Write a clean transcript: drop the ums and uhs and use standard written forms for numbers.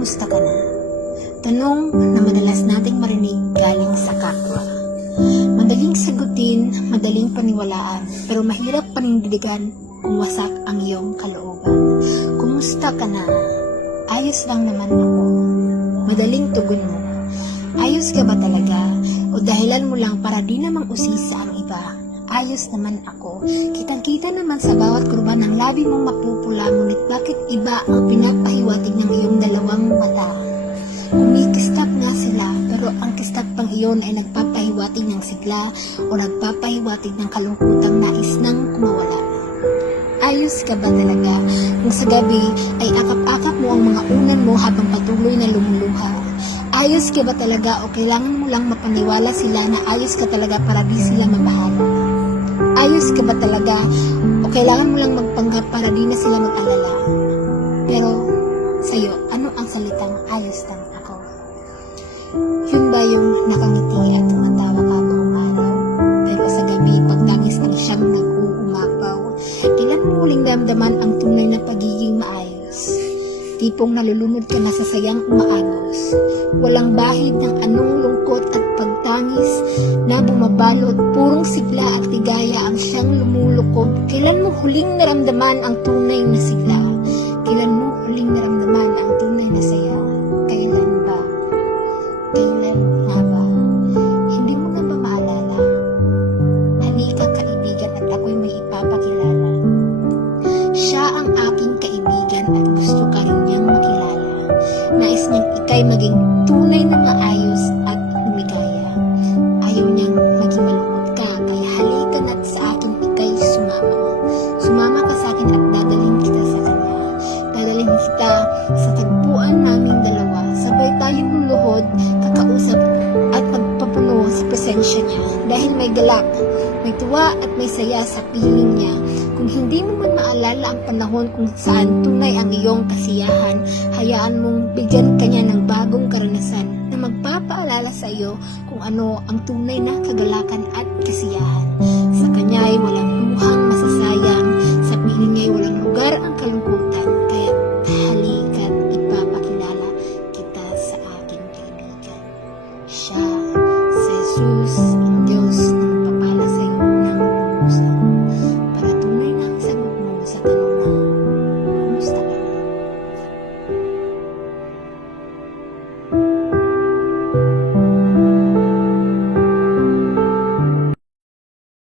Kumusta ka na? Tanong na madalas nating marinig galing sa kapwa. Madaling sagutin, madaling paniwalaan, pero mahirap panindigan kung wasak ang iyong kalooban. Kumusta ka na? Ayos lang naman ako. Madaling tugon mo. Ayos ka ba talaga? O dahilan mo lang para di namang usisa ang iba? Ayos naman ako. Kitang-kita naman sa bawat kurba ng labi mong mapupula, ngunit bakit iba ang pinapahiwatig ng iyong dalawang mata? Kumikistap nga sila, pero ang kistap pang iyon ay nagpapahiwatig ng sigla o nagpapahiwatig ng kalungkutang nais nang kumawala. Ayos ka ba talaga kung sa gabi ay akap-akap mo ang mga unan mo habang patuloy na lumuluha? Ayos ka ba talaga o kailangan mo lang mapaniwala sila na ayos ka talaga para di sila mabahala? Ayos ka ba talaga o kailangan mo lang magpanggap para di na sila mag-alala? Pero sa'yo, ano ang salitang ayos lang ako? Yun ba yung nakangiti at tumatawa ka buong araw? Pero sa gabi, pagtangis lang siyang nag-uumapaw. Kailan mo huling damdaman ang tunay na pagiging maayos? Tipong nalulunod ka na sa sayang umaagos. Walang bahid ng anong lungkot at pagtangis na bumabalot, purong sigla at ligaya ang siyang lumulukob. Kailan mo huling naramdaman ang tunay na sigla? Kailan mo huling naramdaman ang tunay na saya? Kailan ba? Kailan nga ba? Hindi mo na ba maalala? Halika kaibigan at ako'y may ipapakilala. Siya ang aking kaibigan at gusto ka rin niyang makilala. Nais niyang ikay maging tunay na maayos at lumigaya. Ayaw niyang maging malungkot ka, kaya halika na't sa akin ikay sumama. Sumama ka sa akin at dadalhin kita sa kanya. Dadalhin kita sa tagpuan naming dalawa. Sabay tayong luluhod, kakausap at magpapuno sa presensya niya. Dahil may galak, may tuwa at may saya sa piling niya. Kung hindi mo man maalala ang panahon kung saan tunay ang iyong kasiyahan, hayaan mong bigyan kanya ng bagong karanasan na magpapaalala sa iyo kung ano ang tunay na kagalakan at kasiyahan. Sa kanya ay walang luhang